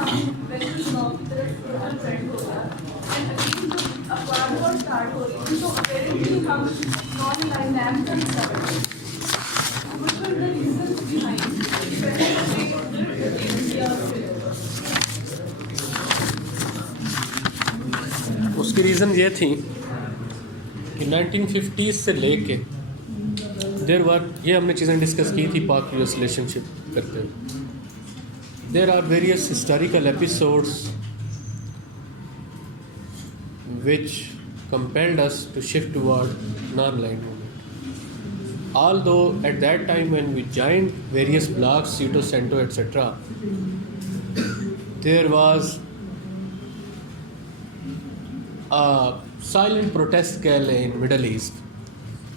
हम western block की तरफ ट्रेंड हो गया एंड अगेन जब अफवाह वॉर स्टार्ट हो रही थी तो अपेरेंटली हम नॉन अलाइनड का हिस्सा बने. What were the reasons behind उसकी रीज़न ये थी कि 1950s से लेके देर वर ये हमने चीज़ें डिस्कस की थी पाक यूएस रिलेशनशिप करते हुए. There are various historical episodes which compelled us to shift toward non-aligned movement. Although at that time when we joined various blocs, CETO, CENTO, etc., there was a silent protest in Middle East.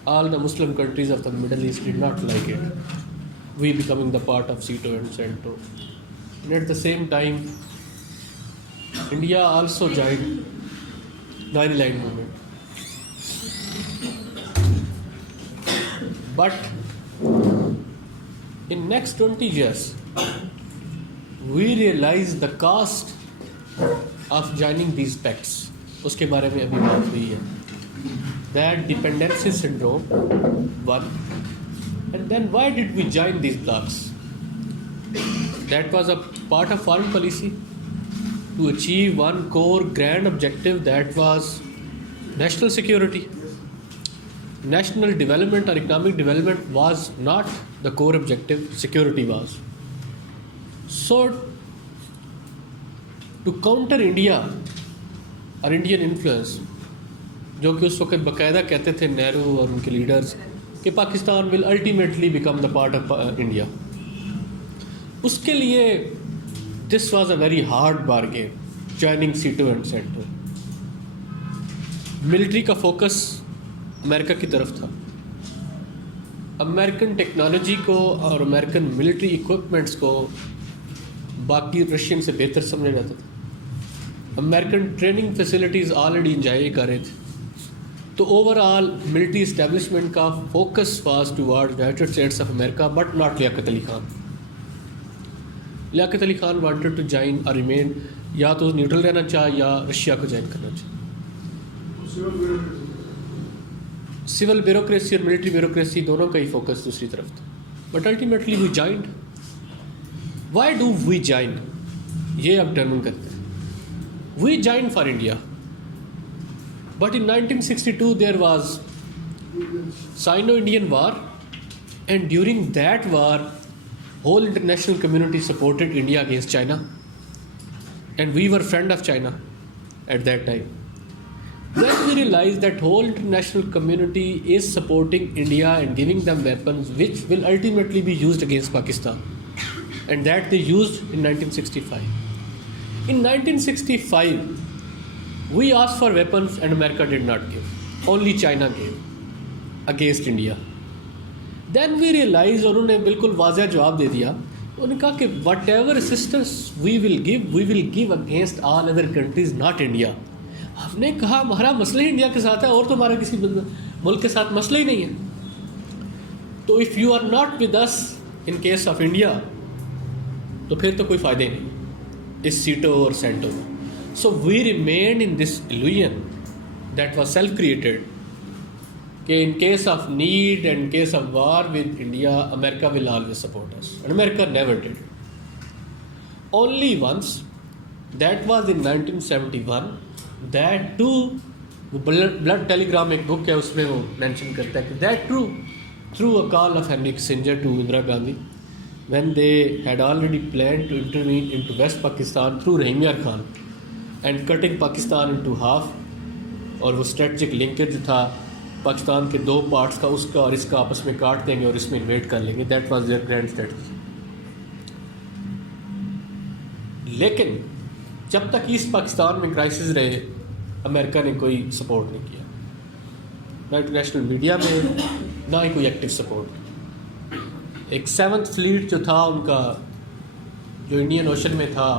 All the Muslim countries of the Middle East did not like it. We becoming the part of CETO and CENTO. And at the same time, India also joined non-aligned movement. But in next 20 years, we realized the cost of joining these pacts. उसके बारे में अभी बात हुई है. That dependency syndrome, one. And then why did we join these blocs? That was a part of foreign policy to achieve one core grand objective, that was national security. National development or economic development was not the core objective, security was. So to counter India और Indian influence, जो कि उस वक्त बाकायदा कहते थे नेहरू और उनके लीडर्स कि Pakistan will ultimately become the part of India, उसके लिए this was a very hard bargain, joining CETO and CENTO. Military का फोकस अमेरिका की तरफ था. अमेरिकन टेक्नोलॉजी को और अमेरिकन मिलिट्री इक्विपमेंट्स को बाकी रशियन से बेहतर समझा जाता था. American training facilities already enjoy कर रहे थे. तो ओवरऑल मिलिट्री इस्टेब्लिशमेंट का focus was toward United States of America, but not Liaquat Ali Khan. Liaquat Ali Khan wanted to join और रिमेन, या तो न्यूट्रल रहना चाह या रशिया को ज्वाइन करना चाह. सिविल ब्यूरोक्रेसी और मिलिट्री ब्यूरोक्रेसी दोनों का ही फोकस दूसरी तरफ था. But ultimately we joined. Why do we join, ये अब टर्मिंग करते हैं. We join for India, but in 1962 there was Sino Indian war, and during that war whole international community supported India against China, and we were friend of China at that time. Then we realized that whole international community is supporting India and giving them weapons which will ultimately be used against Pakistan, and that they used in 1965. In 1965 we asked for weapons and America did not give, only China gave against India. Then we realized, उन्होंने बिल्कुल वाज़ह जवाब दे दिया. उन्होंने कहा कि whatever assistance we will give against all other countries, not India. हमने कहा हमारा मसला ही इंडिया के साथ है और तो हमारा किसी मुल्क के साथ मसला ही नहीं है. तो if you are not with us in case of India, तो फिर तो कोई फ़ायदा ही नहीं इस सीटो और सेंटो में. So we remain in this illusion that was self created कि in case of need and in case of war with India, America will always support us. And America never did. Only once, that was in 1971, that too, Blood Telegram एक book है उसमें वो mention करता है कि that too, through a call of Henry Kissinger to Indira Gandhi, when they had already planned to intervene into West Pakistan through Rahim Yar Khan and cutting Pakistan into half, और वो strategic linkage जो था पाकिस्तान के दो parts का, उसका और इसका आपस में काट देंगे और इसमें इन्वेट कर लेंगे. That was their grand strategy. लेकिन जब तक ईस्ट पाकिस्तान में क्राइसिस रहे, अमेरिका ने कोई सपोर्ट नहीं किया, ना इंटरनेशनल मीडिया में, ना ही कोई एक्टिव सपोर्ट. एक 7th फ्लीट जो था उनका, जो इंडियन ओशन में था,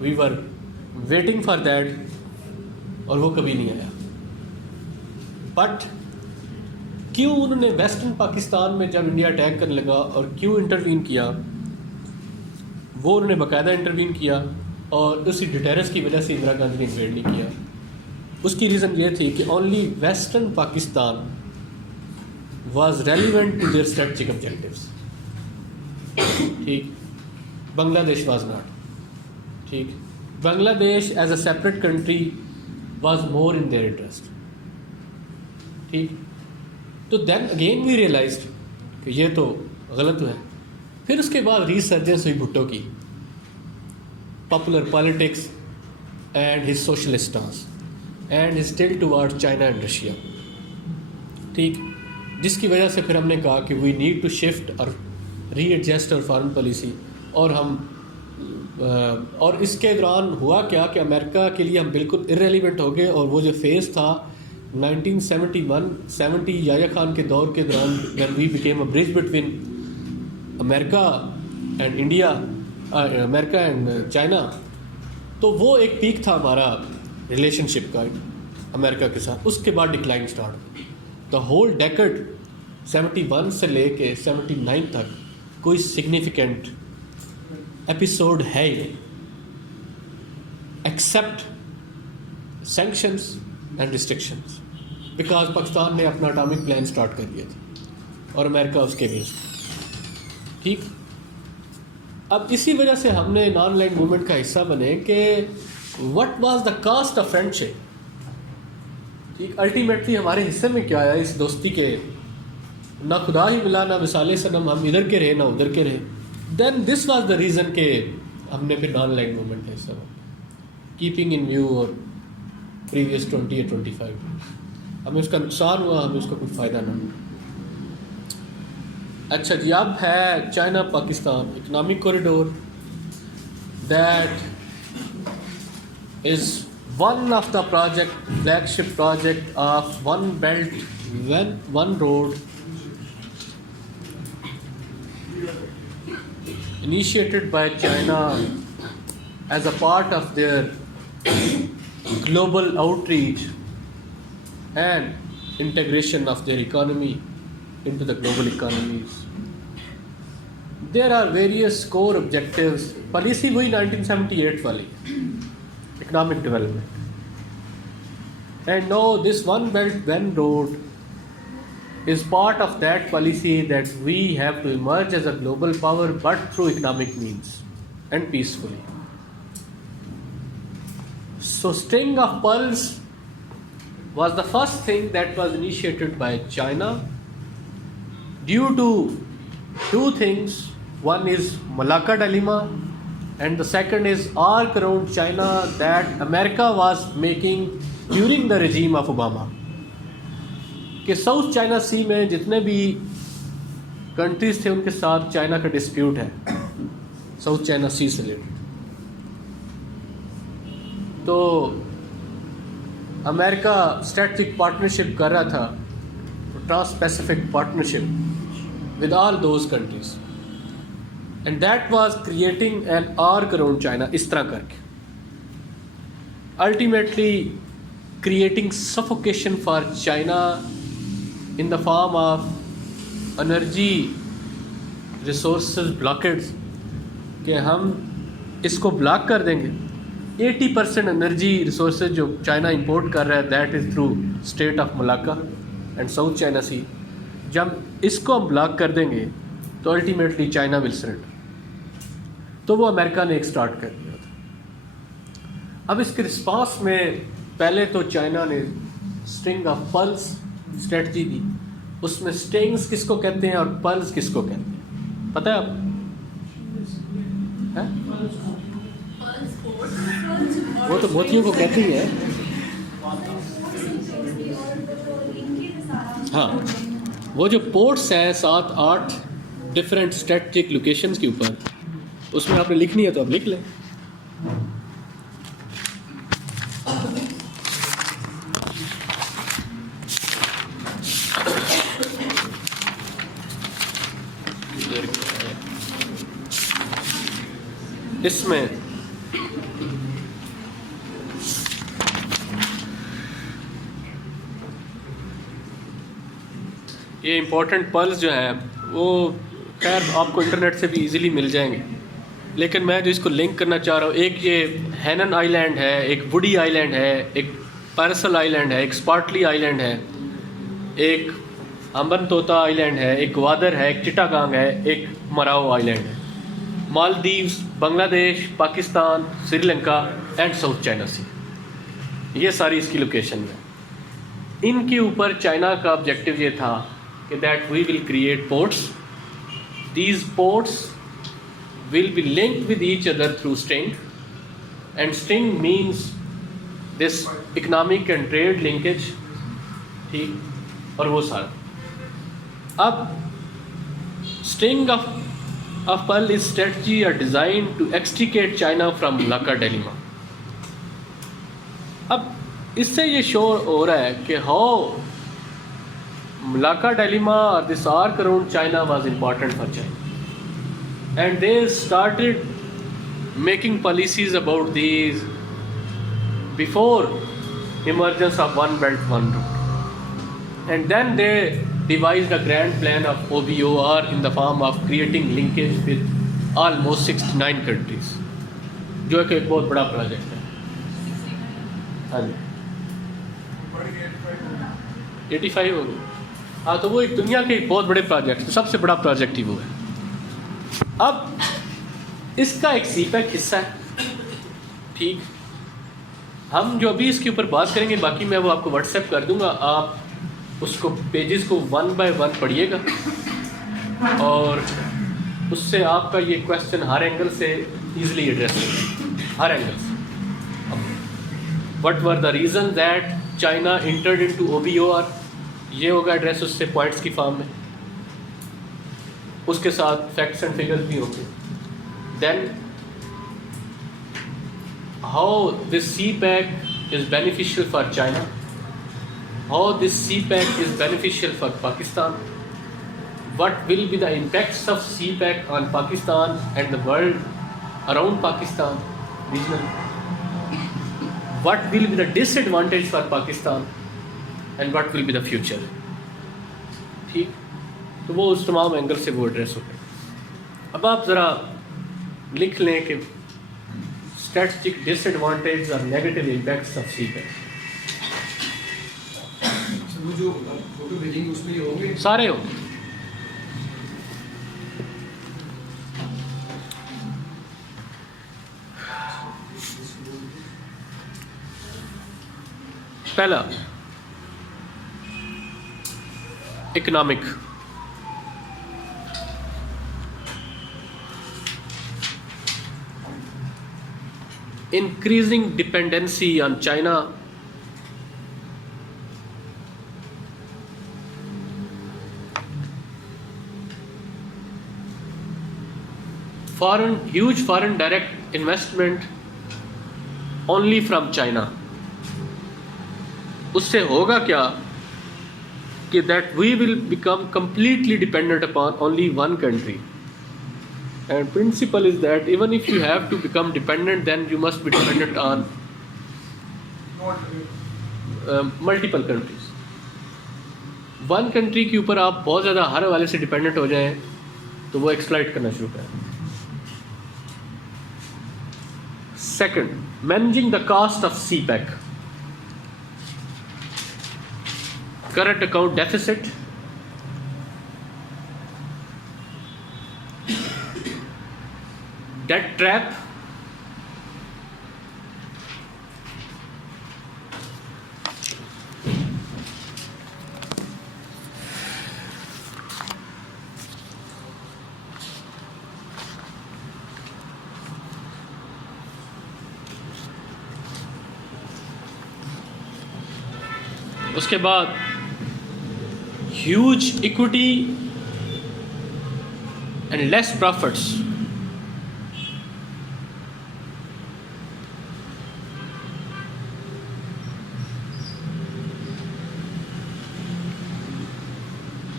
we were waiting for that, और वो कभी नहीं आया. बट क्यों उन्होंने वेस्टर्न पाकिस्तान में जब इंडिया अटैक करने लगा और क्यों इंटरवीन किया, वो उन्होंने बाकायदा इंटरवीन किया और उसी डिटेरेंस की वजह से इंदिरा गांधी ने इन्वेड नहीं किया। उसकी रीज़न ये थी कि only western Pakistan was relevant to their strategic objectives, ठीक। बांग्लादेश वाज नॉट, ठीक। Bangladesh as a separate country was more in their interest, ठीक। तो देन अगेन वी रियलाइज्ड कि ये तो गलत है। फिर उसके बाद रिसर्जेंस हुई भुट्टो की, popular politics and his socialist stance and his tilt towards China and Russia, ठीक। जिसकी वजह से फिर हमने कहा कि वी नीड टू शिफ्ट और रीएडजस्ट और फॉरेन पॉलिसी। और इसके दौरान हुआ क्या कि अमेरिका के लिए हम बिल्कुल इर्रेलीवेंट हो गए। और वो जो फेज़ था 1970 याया खान के दौर के दौरान, when we became a bridge between America and India, America and China, तो वो एक पीक था हमारा रिलेशनशिप का अमेरिका के साथ। उसके बाद डिक्लाइन स्टार्ट हुई। द होल डेकेड 71 से लेके 79 तक कोई सिग्निफिकेंट एपिसोड है ही नहीं, except sanctions and restrictions, because Pakistan ने अपना एटॉमिक प्लान स्टार्ट कर दिया था और अमेरिका उसके अगेंस्ट, ठीक। अब इसी वजह से हमने नॉन लाइन मूवमेंट का हिस्सा बने कि what was the cost of friendship, ठीक। अल्टीमेटली हमारे हिस्से में क्या आया इस दोस्ती के, ना खुदा ही मिला ना मिसाले सनम, हम इधर के रहे ना उधर के रहे। Then this was the reason के हमने फिर नॉन लाइन मूवमेंट का हिस्सा बना, कीपिंग इन व्यू और प्रीवियस 20 या 25, हमें उसका नुकसान हुआ, हमें उसका कोई फ़ायदा ना हुआ। अच्छा जी, अब है China Pakistan economic corridor, that is one of the flagship project of One Belt, One Road, initiated by China as a part of their global outreach and integration of their economy into the global economies. There are various core objectives. Policy वही 1978 वाली economic development. And now this One Belt One Road is part of that policy, that we have to emerge as a global power but through economic means and peacefully. So string of pearls was the first thing that was initiated by China due to two things. One is Malacca dilemma, and the second is arc around China that America was making during the regime of Obama, कि south China सी में जितने भी countries थे उनके साथ China का dispute है south China सी से रिलेटेड। तो अमेरिका स्ट्रेटजिक पार्टनरशिप कर रहा था, Trans Pacific Partnership with all those countries, and that was creating an arc around China, इस तरह करके ultimately creating suffocation for China in the form of energy resources blockades, कि हम इसको ब्लॉक कर देंगे। 80% एनर्जी रिसोर्सेज जो चाइना इंपोर्ट कर रहा है, that is through state of Malacca and South China Sea. जब इसको हम ब्लॉक कर देंगे तो अल्टीमेटली चाइना विल सरेंडर। तो वो अमेरिका ने एक स्टार्ट कर दिया था। अब इसके रिस्पांस में पहले तो चाइना ने स्ट्रिंग ऑफ पल्स स्ट्रेटजी दी। उसमें स्ट्रिंग्स किसको कहते हैं और पल्स किसको कहते हैं, पता है आपको? वो तो मोतियों को कहती है। हाँ, वो जो पोर्ट्स हैं 7-8 डिफरेंट स्ट्रेटजिक लोकेशंस के ऊपर, उसमें आपने लिखनी है तो आप लिख लें। इसमें ये इम्पोर्टेंट पल्स जो है वो खैर आपको इंटरनेट से भी इजीली मिल जाएंगे। लेकिन मैं जो इसको लिंक करना चाह रहा हूँ, एक ये हैनन आइलैंड है, एक वुडी आइलैंड है, एक पैरसल आइलैंड है, एक स्पार्टली आइलैंड है, एक अम्बन तोता आइलैंड है, एक ग्वादर है, एक चिटागांग है, एक मराओ आइलैंड है। Maldives, Bangladesh, Pakistan, Sri Lanka and South China Sea, ये सारी इसकी लोकेशन है। इनके ऊपर चाइना का ऑब्जेक्टिव ये था कि that we will create ports, these ports will be linked with each other through string, and string means this economic and trade linkage, ठीक, और वो सारा। अब string of pearl is strategy are designed to extricate China from Malacca dilemma। अब इससे ये show हो रहा है कि how Malacca dilemma or this arc around China was important for China, and they started making policies about these before emergence of one belt one route, and then they devised a grand plan of OBOR in the form of creating linkage with almost 69 countries, जो कि एक बहुत बड़ा project है। हाँ जी, 85 हो गए। हाँ, तो वो एक दुनिया के बहुत बड़े प्रोजेक्ट, सबसे बड़ा प्रोजेक्ट ही वो है। अब इसका एक सीपैक हिस्सा है, ठीक। हम जो अभी इसके ऊपर बात करेंगे, बाकी मैं वो आपको व्हाट्सएप कर दूंगा, आप उसको पेजेस को 1 बाय 1 पढ़िएगा, और उससे आपका ये क्वेश्चन हर एंगल से इजीली एड्रेस होगा, हर एंगल से। What were the reason that China entered into OBOR, ये होगा एड्रेस उससे पॉइंट्स की फॉर्म में, उसके साथ फैक्ट्स एंड फिगर्स भी होंगे। Then how this CPEC is beneficial for China, how this CPEC is beneficial for Pakistan, what will be the impacts of CPEC on Pakistan and the world around Pakistan regional, what will be the disadvantage for Pakistan and what will be the future, ठीक। तो वो उस तमाम angle से वो address हो गए। अब आप ज़रा लिख लें कि स्ट्रेटजिक डिसएडवांटेज और नेगेटिव इम्पैक्ट्स ऑफ CPEC। वो जो फोटो भेजेंगे उसमें ये होंगे सारे होंगे। पहला, economic. Increasing dependency on China, huge foreign direct investment only from China, उससे होगा क्या कि that we will become completely dependent upon only one country. And principle is that even if you have to become dependent, then you must be dependent on multiple countries. One country के ऊपर आप बहुत ज़्यादा हर वाले से dependent हो जाएं तो वो एक्सप्लॉइट करना शुरू करें। Second, managing the cost of CPEC, current account deficit, debt trap, उसके बाद huge equity and less profits,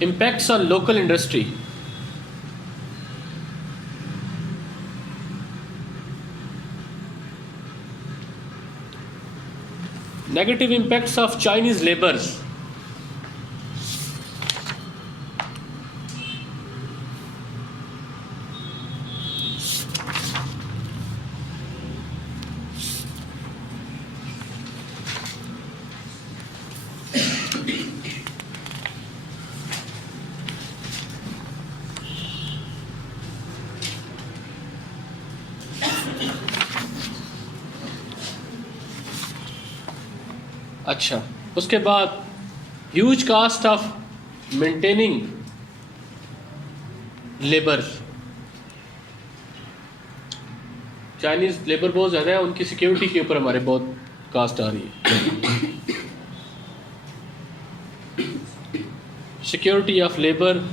impacts on local industry, negative impacts of Chinese laborers, अच्छा, उसके बाद huge cost of maintaining labour, Chinese labour बहुत ज़्यादा है, उनकी security के ऊपर हमारे बहुत कास्ट आ रही है। Security of labour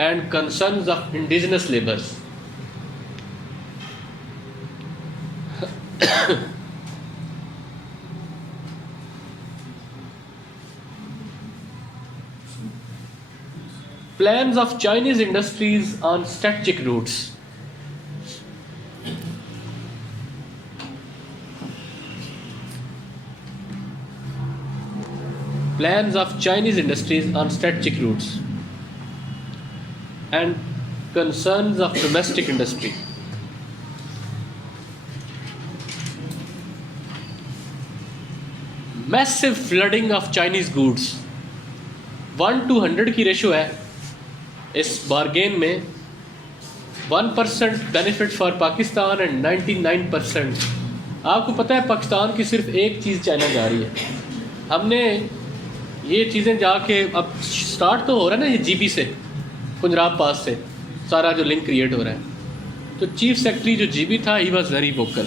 and concerns of indigenous labours. Plans of Chinese industries on strategic routes. Plans of Chinese industries on strategic routes and concerns of domestic industry. Massive flooding of Chinese goods. 1:100 की ratio है इस bargain में। 1% benefit for Pakistan and 99%। आपको पता है पाकिस्तान की सिर्फ एक चीज़ चाइना जा रही है। हमने ये चीज़ें जाके अब स्टार्ट तो हो रहा है ना, ये जीबी से, पंजाब पास से सारा जो लिंक क्रिएट हो रहा है। तो चीफ सेक्रेटरी जो जीबी था, he was very vocal.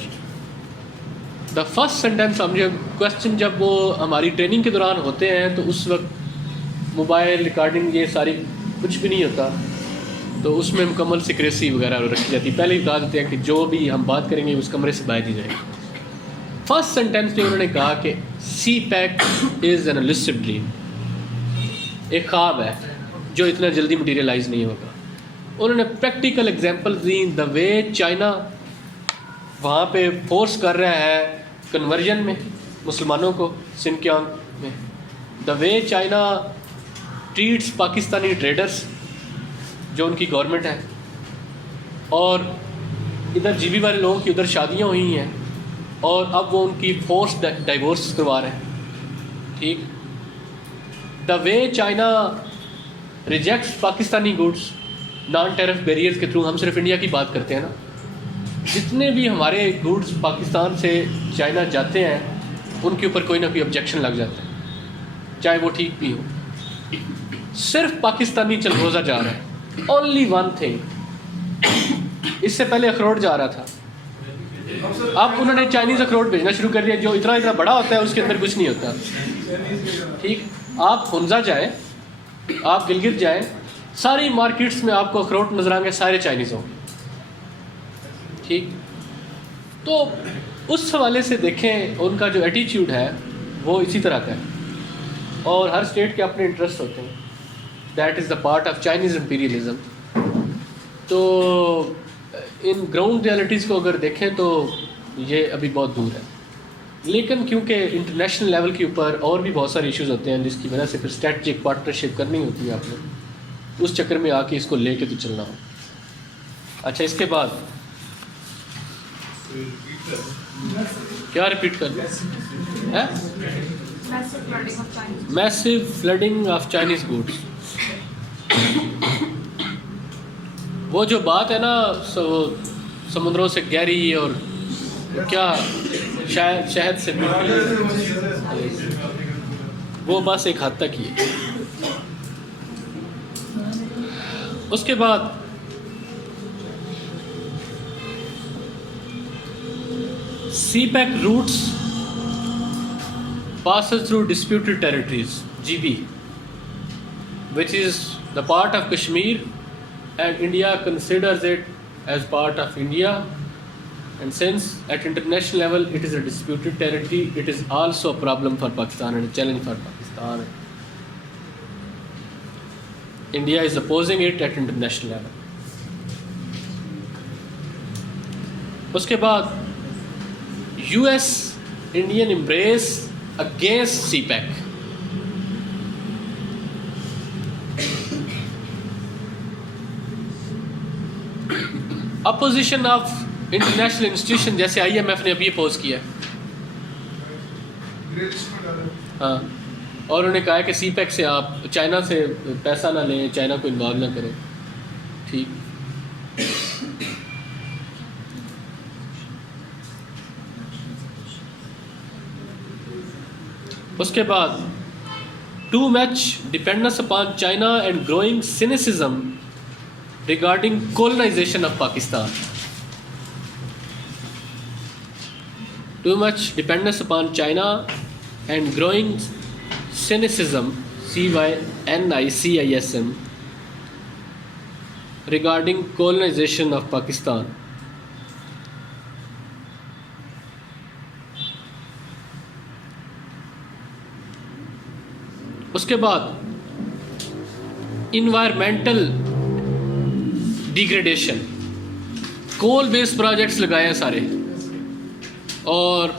The first sentence हम जब क्वेश्चन जब वो हमारी ट्रेनिंग के दौरान होते हैं तो उस वक्त मोबाइल रिकॉर्डिंग ये सारी कुछ भी नहीं होता, तो उसमें मुकम्मल सिक्रेसी वगैरह रखी जाती है। पहले ही बता देते हैं कि जो भी हम बात करेंगे उस कमरे से बाहर दी जाएगी। फर्स्ट सेंटेंस में उन्होंने कहा कि CPEC is an elusive dream, एक ख्वाब है जो इतना जल्दी मटीरियलाइज नहीं होगा। उन्होंने practical example the, the way China वहाँ पे फोर्स कर रहा है कन्वर्जन में मुसलमानों को सिनकियांग में, the way China treats Pakistani traders जो उनकी गवर्नमेंट है, और इधर जीबी वाले लोगों की उधर शादियाँ हुई हैं और अब वो उनकी फोर्स डाइवोर्स करवा रहे हैं। ठीक, the way China rejects Pakistani goods non tariff barriers के थ्रू। हम सिर्फ इंडिया की बात करते हैं ना, जितने भी हमारे गुड्स पाकिस्तान से चाइना जाते हैं उनके ऊपर कोई ना कोई ऑब्जेक्शन लग जाता है, चाहे वो ठीक भी हो। सिर्फ पाकिस्तानी चलरोज़ा जा रहा है, ओनली वन थिंग। इससे पहले अखरोट जा रहा था, अब उन्होंने चाइनीज़ अखरोट भेजना शुरू कर दिया जो इतना इतना बड़ा होता है, उसके अंदर कुछ नहीं होता। ठीक, आप हुंजा जाए, आप गिलगित जाए, सारी मार्केट्स में आपको अखरोट नजर आएंगे, सारे चाइनीज़ होंगे। ठीक, तो उस हवाले से देखें उनका जो एटीट्यूड है वो इसी तरह का है, और हर स्टेट के अपने इंटरेस्ट होते हैं। That is the part of Chinese imperialism. तो इन ग्राउंड रियलिटीज़ को अगर देखें तो ये अभी बहुत दूर है, लेकिन क्योंकि इंटरनेशनल लेवल के ऊपर और भी बहुत सारे इश्यूज़ होते हैं जिसकी वजह से फिर स्ट्रेटजिक पार्टनरशिप करनी होती है आपने, उस चक्कर में आके इसको लेके तो चलना हो। अच्छा, इसके बाद क्या रिपीट कर है? Massive flooding of Chinese goods. वो जो बात है ना समुद्रों से गहरी और क्या शहद से वो बस एक हद तक ही है। उसके बाद CPEC routes passes through disputed territories, GB, which is the part of Kashmir, and India considers it as part of India. And since at international level it is a disputed territory, it is also a problem for Pakistan and a challenge for Pakistan. India is opposing it at international level. उसके बाद US Indian embrace against CPEC. Opposition of international institution जैसे IMF ने अभी oppose किया है। हाँ, और उन्होंने कहा है कि CPEC से आप चाइना से पैसा ना लें, चाइना को इन्वॉल्व ना करें। ठीक, उसके बाद too much dependence upon China and growing cynicism regarding colonisation of Pakistan. Too much dependence upon China and growing cynicism, CYNICISM, regarding colonization of Pakistan. उसके बाद environmental degradation, coal based projects लगाए हैं सारे और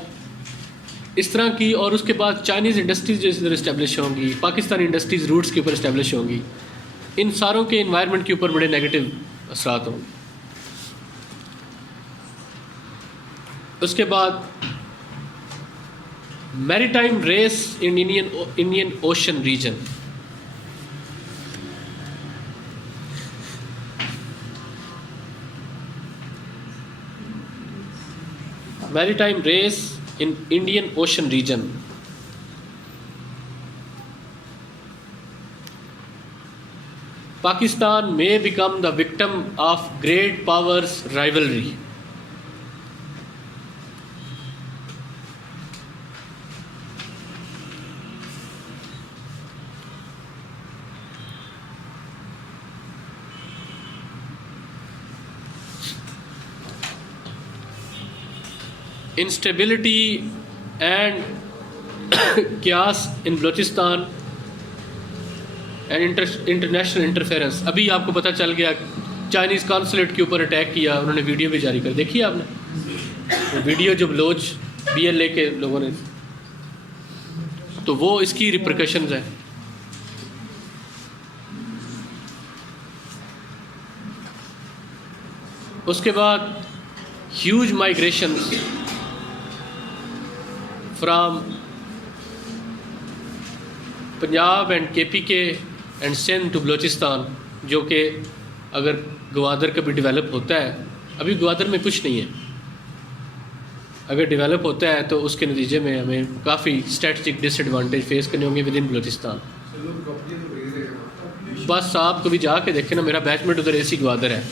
इस तरह की, और उसके बाद चाइनीज़ इंडस्ट्रीज़ जो इधर इस्टेब्लिश होंगी, पाकिस्तानी इंडस्ट्रीज़ रूट्स के ऊपर इस्टेब्लिश होंगी, इन सारों के इन्वायरमेंट के ऊपर बड़े नेगेटिव असरात होंगे. उसके बाद maritime race in Indian Ocean region. Maritime race in Indian Ocean region. Pakistan may become the victim of great powers rivalry. Instability and chaos in Balochistan and international interference. अभी आपको पता चल गया चाइनीज़ कॉन्सुलेट के ऊपर attack किया, उन्होंने video भी जारी कर, देखी आपने वो वीडियो जो बलोच BLA के लोगों ने, तो वो इसकी रिप्रकशंस है. उसके बाद huge migrations from Punjab and KPK and Sindh to Balochistan, जो कि अगर गवादर कभी डेवलप होता है, अभी गवादर में कुछ नहीं है, अगर डेवलप होता है तो उसके नतीजे में हमें काफ़ी स्ट्रेटजिक डिसएडवांटेज फेस करने होंगे विद इन बलोचिस्तान. बस आप कभी जाके देखें ना, मेरा बैचमेंट उधर AC गवादर है,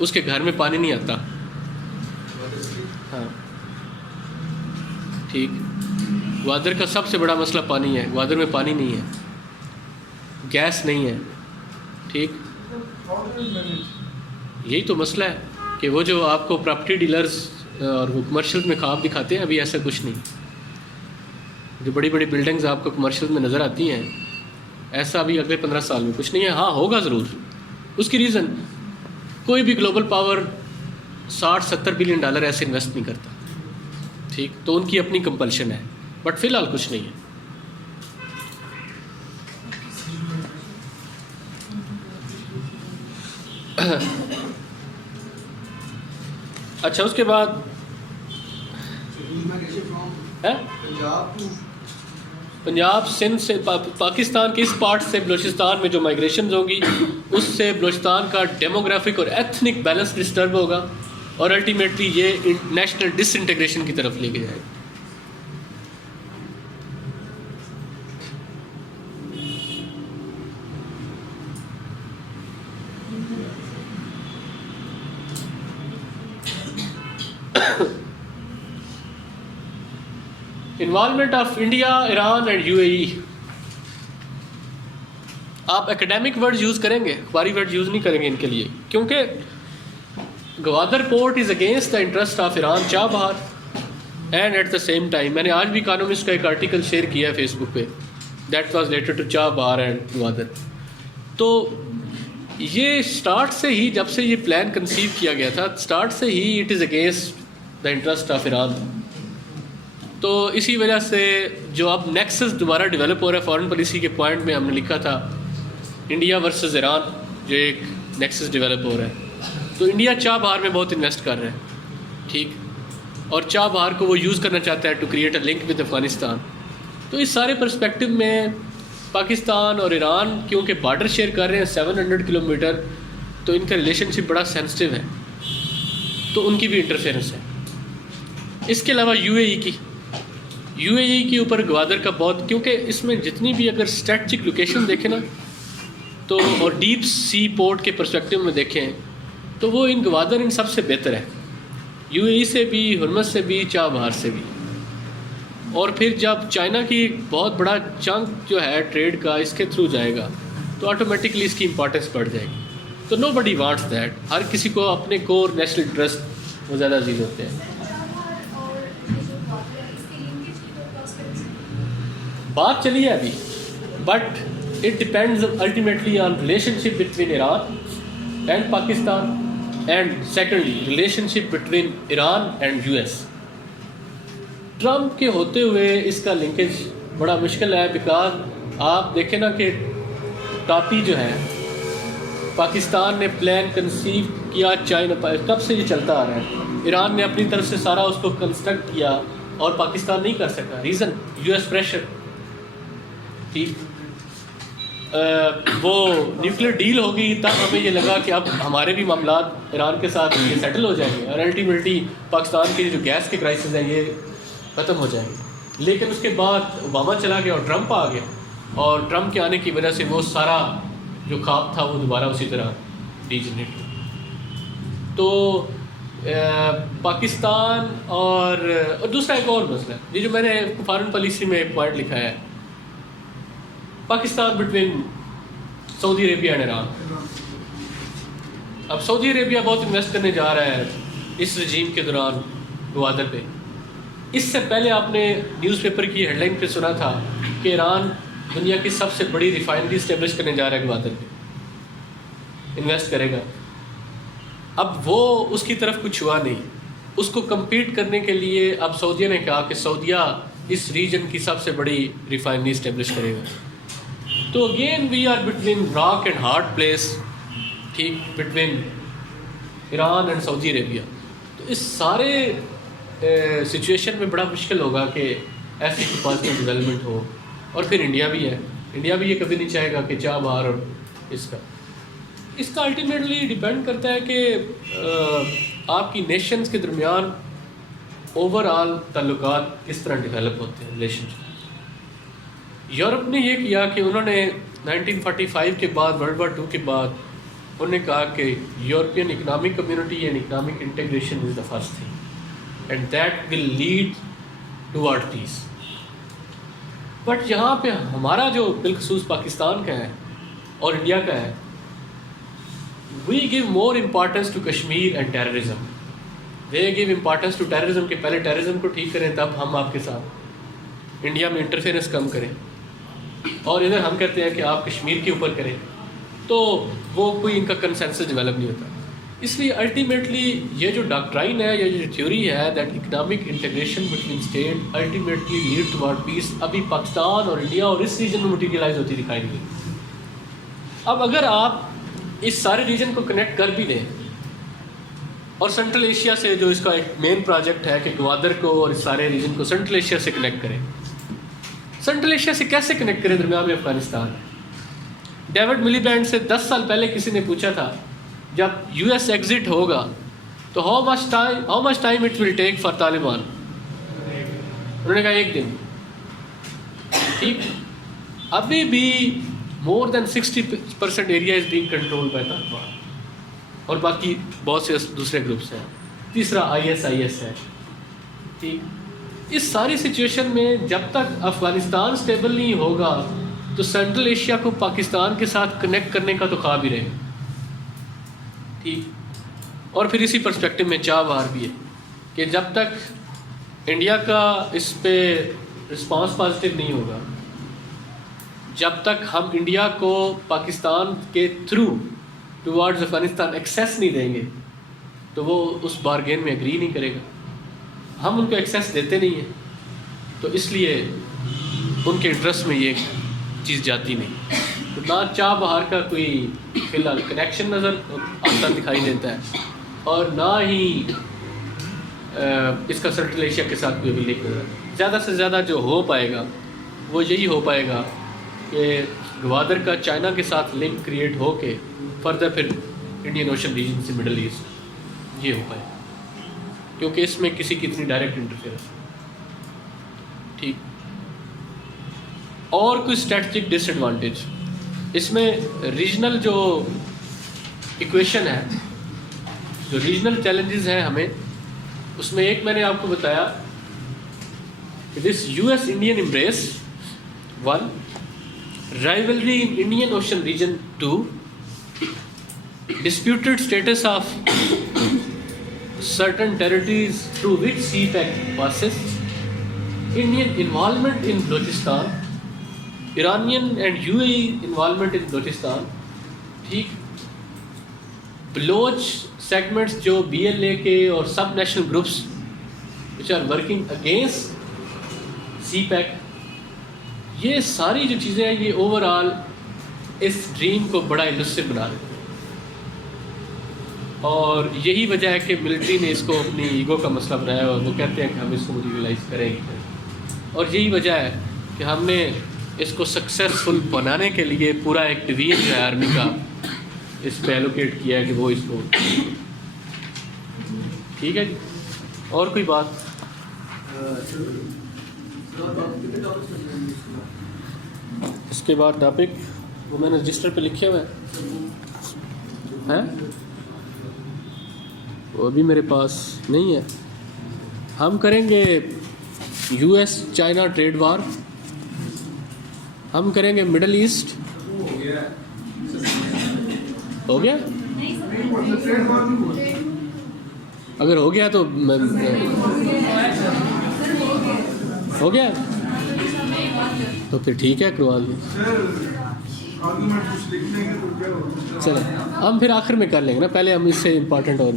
उसके घर में पानी नहीं आता. हाँ ठीक, ग्वादर का सबसे बड़ा मसला पानी है. ग्वादर में पानी नहीं है, गैस नहीं है. ठीक, यही तो मसला है कि वो जो आपको प्रॉपर्टी डीलर्स और वो कमर्शियल में ख्वाब दिखाते हैं, अभी ऐसा कुछ नहीं. जो बड़ी बड़ी बिल्डिंग्स आपको कमर्शियल में नज़र आती हैं, ऐसा अभी अगले 15 साल में कुछ नहीं है. हाँ होगा ज़रूर. उसकी रीज़न, कोई भी ग्लोबल पावर $60-70 बिलियन ऐसे इन्वेस्ट नहीं करता. ठीक, तो उनकी अपनी कंपल्शन है, बट फ़िलहाल कुछ नहीं है. अच्छा, उसके बाद है पंजाब सिंध से पाकिस्तान के इस पार्ट से बलूचिस्तान में जो माइग्रेशन होंगी, उससे बलूचिस्तान का डेमोग्राफिक और एथनिक बैलेंस डिस्टर्ब होगा और अल्टीमेटली ये नेशनल डिसइंटीग्रेशन की तरफ लेके जाएगा. Involvement of India, Iran and UAE. आप एकेडमिक वर्ड यूज़ करेंगे, अखबारी वर्ड यूज़ नहीं करेंगे इनके लिए, क्योंकि Gwadar port is against the interest of Iran Chabahar and at the same time, मैंने आज भी इकोनॉमिस्ट का एक आर्टिकल शेयर किया है फेसबुक पे, that was related to Chabahar and Gwadar. तो ये स्टार्ट से ही, जब से ये प्लान कंसीव किया गया था, स्टार्ट से ही it is against the interest of Iran. तो इसी वजह से जो अब नेक्सस दोबारा डेवलप हो रहा है, फॉरेन पॉलिसी के पॉइंट में हमने लिखा था इंडिया वर्सेस ईरान, जो एक नेक्सस डेवलप हो रहा है. तो इंडिया चाबहार में बहुत इन्वेस्ट कर रहा है. ठीक, और चाबहार को वो यूज़ करना चाहता है to create a link with Afghanistan. तो इस सारे पर्सपेक्टिव में पाकिस्तान और ईरान क्योंकि बॉर्डर शेयर कर रहे हैं 700 किलोमीटर, तो इनका रिलेशनशिप बड़ा सेंसिटिव है, तो उनकी भी इंटरफेरेंस है. इसके अलावा UAE की, यूएई के ऊपर गवादर का बहुत, क्योंकि इसमें जितनी भी अगर स्ट्रेटजिक लोकेशन देखें ना तो, और डीप सी पोर्ट के पर्सपेक्टिव में देखें तो वो इन गवादर इन सबसे बेहतर है, यूएई से भी, हुरमस से भी, चाबहार से भी। और फिर जब चाइना की बहुत बड़ा चंक जो है ट्रेड का इसके थ्रू जाएगा तो ऑटोमेटिकली इसकी इंपॉर्टेंस बढ़ जाएगी। तो नो बडी वांट्स दैट, हर किसी को अपने कोर नेशनल इंटरेस्ट वो ज़्यादा अजीज होते हैं। बात चली है अभी, but it depends ultimately on relationship between Iran and Pakistan and secondly relationship between Iran and US. Trump के होते हुए इसका लिंकेज बड़ा मुश्किल है, बिकॉज आप देखें ना कि टापी जो है पाकिस्तान ने प्लान कंसीव किया, चाइना कब से ये चलता आ रहा है, ईरान ने अपनी तरफ से सारा उसको कंस्ट्रक्ट किया और पाकिस्तान नहीं कर सका। Reason US pressure. ठीक, वो न्यूक्लियर डील हो गई तब हमें ये लगा कि अब हमारे भी मामलात ईरान के साथ ये सेटल हो जाएंगे और अल्टीमेटली पाकिस्तान के जो गैस के क्राइसिस हैं ये ख़त्म हो जाएंगे। लेकिन उसके बाद ओबामा चला गया और ट्रम्प आ गया, और ट्रम्प के आने की वजह से वो सारा जो ख्वाब था वो दोबारा उसी तरह डीजनरेट हुआ। तो पाकिस्तान और दूसरा एक और मसला, ये जो मैंने फॉरेन पॉलिसी में एक पॉइंट लिखा है, Pakistan between Saudi Arabia and Iran. अब सऊदी अरेबिया बहुत इन्वेस्ट करने जा रहा है इस रजीम के दौरान गवादर पे। इससे पहले आपने न्यूज़पेपर की हेडलाइन पे सुना था कि ईरान दुनिया की सबसे बड़ी रिफाइनरी इस्टेब्लिश करने जा रहा है गवादर पे, इन्वेस्ट करेगा। अब वो उसकी तरफ कुछ हुआ नहीं, उसको कम्पीट करने के लिए अब सऊदिया ने कहा कि सऊदिया इस रीजन की सबसे बड़ी रिफाइनरी इस्टेब्लिश करेगा। तो again we are between rock and hard place, ठीक, between Iran and Saudi Arabia. तो इस सारे सिचुएशन में बड़ा मुश्किल होगा कि ऐसी कोई पॉजिटिव डेवलपमेंट हो। और फिर इंडिया भी है, इंडिया भी ये कभी नहीं चाहेगा कि चाबहार और इसका अल्टीमेटली डिपेंड करता है कि आपकी नेशंस के दरमियान ओवरऑल ताल्लुकात किस तरह डेवलप होते हैं, रिलेशनशिप। यूरोप ने ये किया कि उन्होंने 1945 के बाद, वर्ल्ड वार 2 के बाद, उन्होंने कहा कि European economic community and economic integration is the first thing and that will lead toward peace. But यहाँ पे हमारा जो बिलखसूस पाकिस्तान का है और इंडिया का है, we give more importance to Kashmir and terrorism. They give importance to terrorism कि पहले टेररिज्म को ठीक करें तब हम आपके साथ इंडिया में इंटरफेरेंस कम करें, और इधर हम कहते हैं कि आप कश्मीर के ऊपर करें, तो वो कोई इनका कंसेंसस डेवलप नहीं होता। इसलिए अल्टीमेटली ये जो डॉक्ट्राइन है, ये जो थ्योरी है that economic integration between state ultimately lead toward peace, अभी पाकिस्तान और इंडिया और इस रीजन में मटीरियलाइज होती दिखाई नहीं देती। अब अगर आप इस सारे रीजन को कनेक्ट कर भी दें और सेंट्रल एशिया से, जो इसका एक मेन प्रोजेक्ट है कि ग्वादर को और इस सारे रीजन को सेंट्रल एशिया से कनेक्ट करें। सेंट्रल एशिया से कैसे कनेक्ट करें? दरमियान में अफगानिस्तान है। डेविड मिलीबैंड से 10 साल पहले किसी ने पूछा था जब यूएस एग्जिट होगा तो how much time it will take for Taliban. उन्होंने कहा 1 दिन। ठीक, अभी भी more than 60% area is being controlled by Taliban और बाकी बहुत से दूसरे ग्रुप्स हैं। तीसरा ISIS है। ठीक, इस सारी सिचुएशन में जब तक अफ़गानिस्तान स्टेबल नहीं होगा तो सेंट्रल एशिया को पाकिस्तान के साथ कनेक्ट करने का तो ख्वाब ही रहेगा। ठीक, और फिर इसी पर्सपेक्टिव में चाबहार भी है कि जब तक इंडिया का इस पे रिस्पांस पॉजिटिव नहीं होगा, जब तक हम इंडिया को पाकिस्तान के थ्रू टुवर्ड्स अफगानिस्तान एक्सेस नहीं देंगे तो वो उस बारगेन में एग्री नहीं करेगा। हम उनको एक्सेस देते नहीं हैं, तो इसलिए उनके इंटरेस्ट में ये चीज़ जाती नहीं। तो ना चाबहार का कोई फिलहाल कनेक्शन नज़र आता दिखाई देता है और ना ही इसका सेंट्रल एशिया के साथ कोई भी लिंक नज़र। ज़्यादा से ज़्यादा जो हो पाएगा वो यही हो पाएगा कि ग्वादर का चाइना के साथ लिंक क्रिएट हो के फर्दर फिर इंडियन ओशन रीजन से मिडल ईस्ट ये हो पाएगा, क्योंकि इसमें किसी की इतनी डायरेक्ट इंटरफेरेंस। ठीक। और कोई स्ट्रेटजिक डिसएडवांटेज, इसमें रीजनल जो इक्वेशन है, जो रीजनल चैलेंजेस हैं हमें, उसमें एक मैंने आपको बताया कि this US Indian embrace 1, rivalry in Indian Ocean region 2, disputed status of certain territories through which CPEC passes, Indian involvement in Balochistan, Iranian and UAE involvement in Balochistan, ठीक। बलोच सेगमेंट्स जो BLA के और सब national groups which are working against CPEC, ये सारी जो चीज़ें हैं ये ओवरऑल इस ड्रीम को बड़ा इलुसिव बना रहे हैं। और यही वजह है कि मिलिट्री ने इसको अपनी ईगो का मसला बनाया और वो कहते हैं कि हम इसको मटीरियलाइज करेंगे। और यही वजह है कि हमने इसको सक्सेसफुल बनाने के लिए पूरा एक डिवीजन जो है आर्मी का इस पे एलोकेट किया है कि वो इसको, ठीक है जी। और कोई बात? इसके बाद टॉपिक वो मैंने रजिस्टर पे लिखे हुए हैं, वो अभी मेरे पास नहीं है। हम करेंगे US चाइना ट्रेड वार, हम करेंगे मिडल ईस्ट, हो गया? अगर हो गया तो हो गया तो फिर ठीक है, करवा लो। चलो हम फिर आखिर में कर लेंगे ना, पहले हम इससे इम्पोर्टेंट और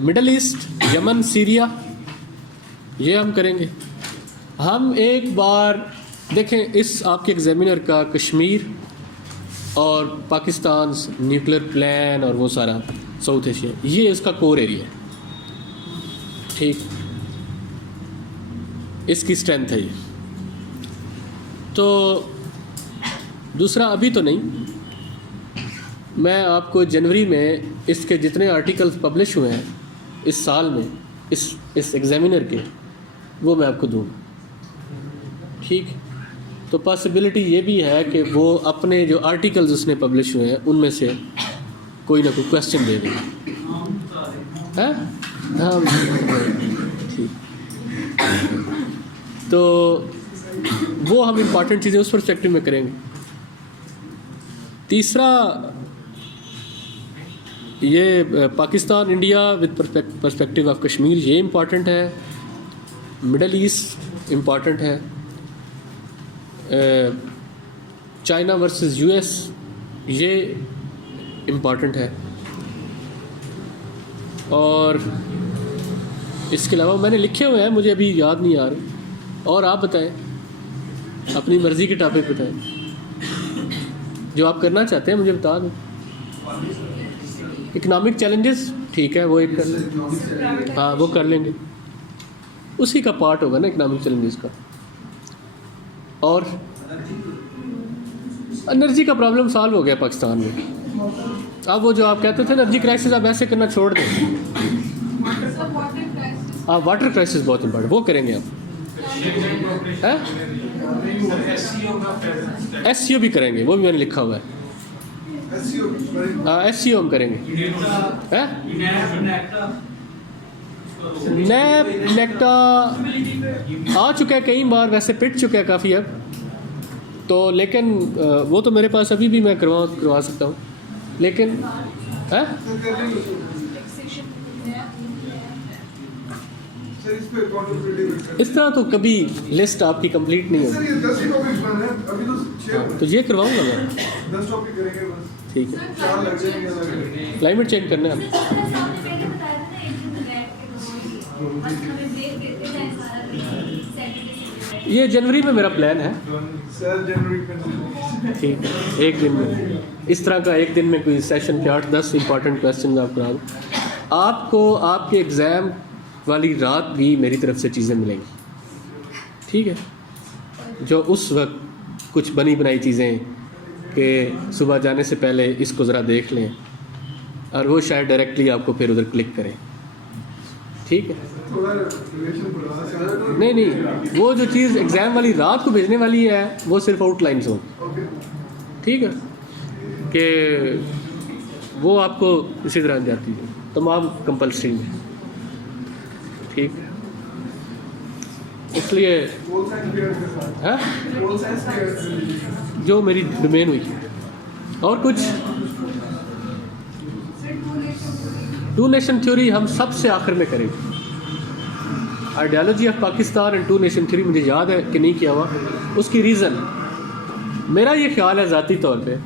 मिडल ईस्ट, यमन, सीरिया, ये हम करेंगे। हम एक बार देखें इस आपके एग्जामिनर का कश्मीर और पाकिस्तान न्यूक्लियर प्लान और वो सारा साउथ एशिया, ये इसका कोर एरिया है, ठीक, इसकी स्ट्रेंथ है ये। तो दूसरा अभी तो नहीं, मैं आपको जनवरी में इसके जितने आर्टिकल्स पब्लिश हुए हैं इस साल में इस एग्जामिनर के, वो मैं आपको दूँगा, ठीक। तो पॉसिबिलिटी ये भी है कि वो अपने जो आर्टिकल्स उसने पब्लिश हुए हैं उनमें से कोई ना कोई क्वेश्चन दे देंगे, हैं? हाँ, ठीक। तो वो हम इम्पॉर्टेंट चीज़ें उस पर्सपेक्टिव में करेंगे। तीसरा, ये Pakistan India with perspective of Kashmir, ये इम्पॉर्टेंट है। मिडल ईस्ट इम्पॉर्टेंट है। चाइना वर्सेस US, ये इम्पॉर्टेंट है। और इसके अलावा मैंने लिखे हुए हैं, मुझे अभी याद नहीं आ रहे। और आप बताएं, अपनी मर्ज़ी के टॉपिक बताएं, जो आप करना चाहते हैं मुझे बता दें। इकोनॉमिक चैलेंजेस, ठीक है, वो एक कर लें, हाँ वो कर लेंगे, उसी का पार्ट होगा ना इकोनॉमिक चैलेंजेस का। और एनर्जी का प्रॉब्लम सॉल्व हो गया पाकिस्तान में। अब वो जो आप कहते थे एनर्जी क्राइसिस, आप ऐसे करना छोड़ दें। हाँ, वाटर क्राइसिस बहुत इम्पोर्टेंट, वो करेंगे आप, हैं? SCO भी करेंगे, वो भी मैंने लिखा हुआ है। हाँ, SCO हम करेंगे, हैं? नेक्टा आ चुका है कई बार, वैसे पिट चुका है काफ़ी अब तो, लेकिन वो तो मेरे पास अभी भी मैं करवा सकता हूँ, लेकिन है इस तरह तो कभी लिस्ट आपकी कंप्लीट नहीं होगी। तो ये करवाऊँगा मैं, ठीक है। क्लाइमेट चेंज करना है ये जनवरी में मेरा प्लान है, ठीक है। एक दिन में इस तरह का, एक दिन में कोई सेशन के 8-10 इंपॉर्टेंट क्वेश्चन आप करा दूँ आपको। आपके एग्ज़ाम वाली रात भी मेरी तरफ से चीज़ें मिलेंगी, ठीक है, जो उस वक्त कुछ बनी बनाई चीज़ें कि सुबह जाने से पहले इसको ज़रा देख लें और वो शायद डायरेक्टली आपको फिर उधर क्लिक करें, ठीक है। थोड़ा रिलेशन बढ़ा सकते नहीं नहीं, वो जो चीज़ एग्ज़ाम वाली रात को भेजने वाली है वो सिर्फ आउटलाइंस हो, ओके ठीक है, कि वो आपको इसी तरह जाती है तमाम कंपल्सरी में, ठीक है। इसलिए गोल साइंस क्लियर के साथ है गोल साइंस क्लियर जो मेरी डोमेन हुई और कुछ टू नेशन थ्योरी हम सबसे आखिर में करेंगे। Ideology of Pakistan and two nation theory मुझे याद है कि नहीं किया हुआ, उसकी रीज़न मेरा ये ख्याल है ज़ाती तौर पे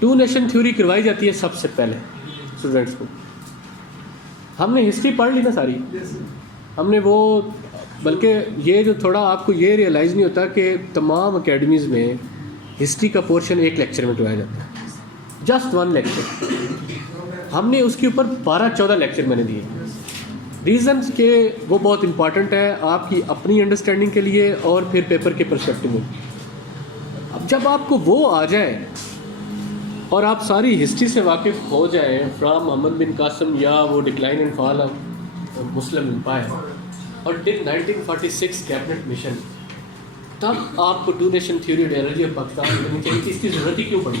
टू नेशन थ्योरी करवाई जाती है सबसे पहले स्टूडेंट्स को। हमने हिस्ट्री पढ़ ली ना सारी, हमने वो, बल्कि ये जो थोड़ा आपको ये रियलाइज़ नहीं होता कि तमाम एकेडमीज़ में हिस्ट्री का पोर्शन एक लेक्चर में करवाया जाता है, जस्ट वन लेक्चर। हमने उसके ऊपर 12-14 लेक्चर मैंने दिए। रीज़न्स के वो बहुत इंपॉर्टेंट है आपकी अपनी अंडरस्टैंडिंग के लिए और फिर पेपर के पर्सपेक्टिव में। अब जब आपको वो आ जाए और आप सारी हिस्ट्री से वाकिफ़ हो जाए फ्राम मोहम्मद बिन कासिम या वो decline and fall of Muslim empire और टिल 1946 कैबिनेट मिशन, तब आपको two nation theory ideology of Pakistan करनी चाहिए कि इसकी ज़रूरत ही क्यों पड़ी।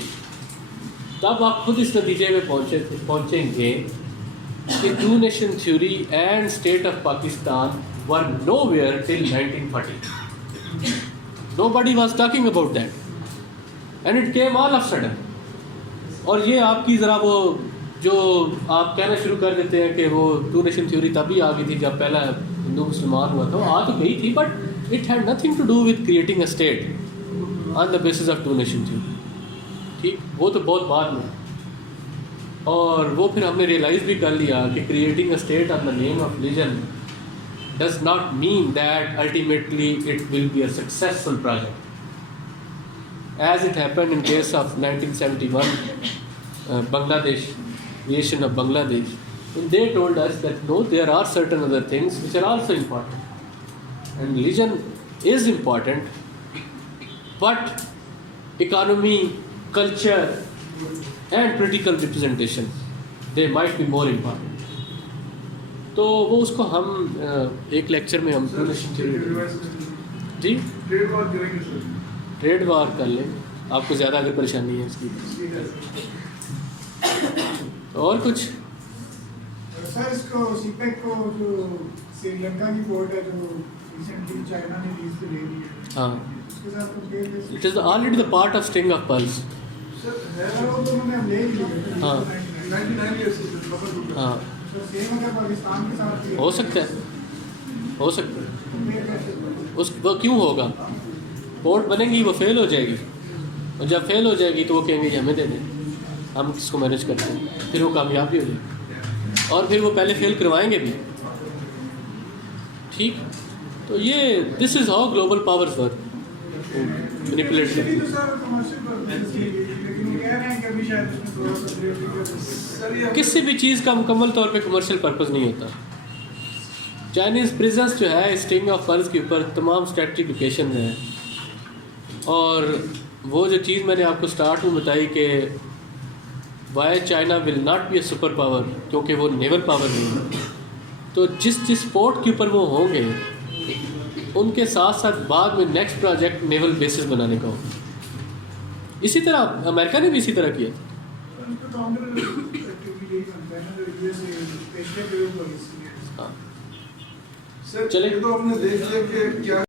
तब आप खुद इस नतीजे में पहुँचेंगे कि two nation theory and state of Pakistan were nowhere till 1940। Nobody was talking about that and it came all of sudden. और ये आपकी ज़रा वो जो आप कहना शुरू कर देते हैं कि वो टू नेशन थ्योरी तभी आ गई थी जब पहला हिंदू मुसलमान हुआ था, वो आ तो गई थी, but it had nothing to do with creating a state on the basis of two nation theory, ठीक, वो तो बहुत बाद में। और वो फिर हमने रियलाइज़ भी कर लिया कि creating a state on the name of religion does not mean that ultimately it will be a successful project, as it happened in case of 1971 Bangladesh, creation of Bangladesh. And they told us that no, there are certain other things which are also important, and religion is important, but economy, culture and political representation, they might be more important. तो वो उसको हम एक lecture में हम जी trade war कर लें, आपको ज़्यादा अगर परेशानी है इसकी। और कुछ सर, इसको सीपेक को जो श्रीलंका की पोर्ट है जो रिसेंटली चाइना ने लीज पे ले ली है, हाँ, उसके साथ compare it is already the part of string of pearls. Sir वो तो उन्होंने अब ले ही लिया। हाँ 99 years से खबर हुई। हाँ, तो सेम अगर पाकिस्तान के साथ भी हो सकता है, हो सकता है। कंपेयर कैसे? उस वो क्यों होगा, पोर्ट बनेगी वो फेल हो जाएगी, और जब फेल हो जाएगी तो वो कहेंगे कि हमें दे दें, हम किसको मैनेज करते हैं, फिर वो कामयाब भी हो जाएगी और फिर वो पहले फेल करवाएंगे भी, ठीक। तो ये this is how global powers work, manipulate ये करती तो सर कमर्शियल पर्पस के लिए, लेकिन वो कह रहे हैं कि अभी शायद इसमें थोड़ा सा क्रिएटिव किसी भी चीज़ का मुकम्मल तौर पे कमर्शियल पर्पस नहीं होता। चाइनीज़ प्रिजन्स जो है स्ट्रिंग ऑफ पर्ल्स के ऊपर तमाम स्ट्रेटजिक लोकेशन हैं, और वो जो चीज़ मैंने आपको स्टार्ट में बताई कि why China will not be a super power, क्योंकि वो नेवल पावर नहीं है, तो जिस पोर्ट के ऊपर वो होंगे उनके साथ साथ बाद में नेक्स्ट प्रोजेक्ट नेवल बेसिस बनाने का होगा। इसी तरह अमेरिका ने भी इसी तरह किया। हाँ, सर चले। ये तो हमने देख लिया कि क्या